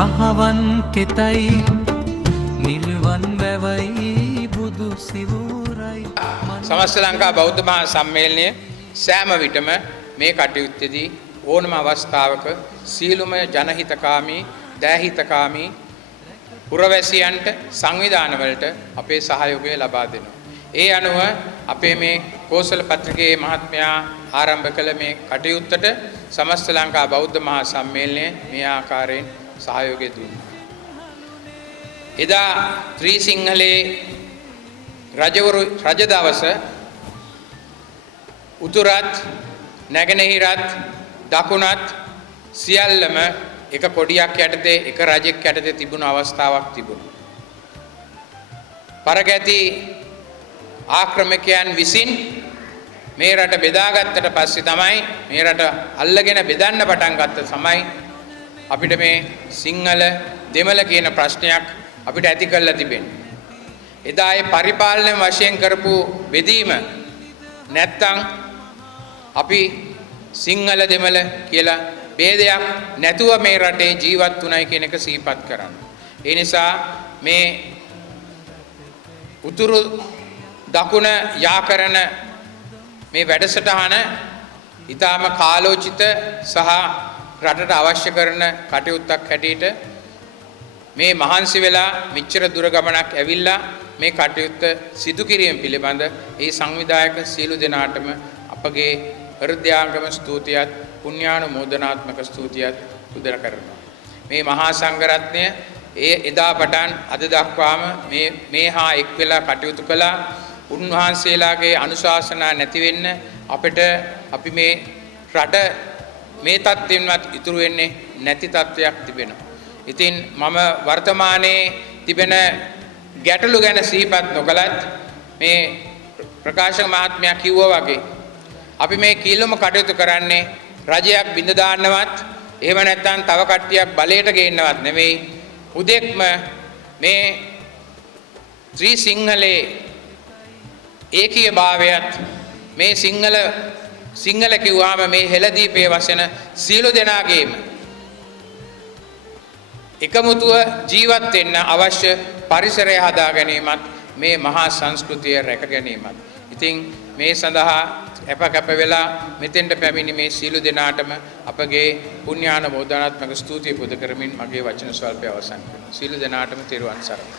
කහවන් කෙතයි නිල්වන් වැවයි බුදු සිවුරයි. සමස්ත ලංකා බෞද්ධ මහා සම්මේලනය සෑම විටම මේ කටයුත්තේදී ඕනම අවස්ථාවක සීලුම ජනහිතකාමී දෑහිතකාමී පුරවැසියන්ට සංවිධානවලට අපේ සහයෝගය ලබා දෙනවා. ඒ අනුව අපේ මේ කෝසල පත්‍රිකයේ මහත්මයා ආරම්භ කළ මේ කටයුත්තට සමස්ත ලංකා බෞද්ධ මහා සම්මේලනය මේ ආකාරයෙන් සහයෝගය දුන්නා. එදා ත්‍රිසිංහලේ රජවරු රජ දවස උතුරත් නැගෙනහිරත් දකුණත් සියල්ලම එක කොඩියක් යටතේ එක රජෙක් යටතේ තිබුණු අවස්ථාවක් තිබුණා. පරගැති ආක්‍රමකයන් විසින් මේ රට බෙදාගත්තට පස්සේ තමයි මේ රට අල්ලගෙන බෙදන්න පටන් ගත්ත තමයි අපිට මේ සිංහල දෙමළ කියන ප්‍රශ්නයක් අපිට ඇති කරලා තිබෙන්නේ. එදා ඒ පරිපාලන වශයෙන් කරපු බෙදීම නැත්තම් අපි සිංහල දෙමළ කියලා ભેදයක් නැතුව මේ රටේ ජීවත් වුණයි කියන එක සිහිපත් කරන්න. ඒ නිසා මේ උතුරු දකුණ යා කරන මේ වැඩසටහන ඊටාම කාලෝචිත සහ රටට අවශ්‍ය කරන කටයුත්තක් හැටියට මේ මහන්සි වෙලා මෙච්චර දුර ගමනක් ඇවිල්ලා මේ කටයුත්ත සිදු කිරීම පිළිබඳ ඒ සංවිධායක සියලු දෙනාටම අපගේ හෘදයාංගම ස්තුතියත් පුණ්‍යානුමෝදනාත්මක ස්තුතියත් උදර කරනවා. මේ මහා සංඝරත්නය ඒ එදා පටන් අද දක්වාම මේ හා එක් වෙලා කටයුතු කළා. උන්වහන්සේලාගේ අනුශාසනා නැති වෙන්න අපිට අපි මේ රට මේ තත්ත්වෙන්වත් ඉතුරු වෙන්නේ නැති තත්ත්වයක් තිබෙනවා. ඉතින් මම වර්තමානයේ තිබෙන ගැටලු ගැන සිහිපත් නොකලත් මේ ප්‍රකාශක මහත්මයා කිව්වා වගේ අපි මේ කීලම කටයුතු කරන්නේ රජයක් බිඳ දාන්නවත් එහෙම නැත්නම් තව කට්ටියක් බලයට ගේන්නවත් නෙමෙයි. උදෙක්ම මේ ත්‍රිසිංහලේ ඒකීය භාවයත් මේ සිංහල කිව්වම මේ හෙළදීපේ වසන සියලු දෙනාගේම එකමුතුව ජීවත් වෙන්න අවශ්‍ය පරිසරය හදා ගැනීමත් මේ මහා සංස්කෘතිය රැක ගැනීමත්. ඉතින් මේ සඳහා අප වෙලා මෙතෙන්ට පැමිණි මේ සියලු දෙනාටම අපගේ පුණ්‍යානුමෝදනාත්මක ස්තුතිය පුද කරමින් මගේ වචන ස්වල්පය අවසන් කරනවා. සියලු දෙනාටම තෙරුවන් සරණයි.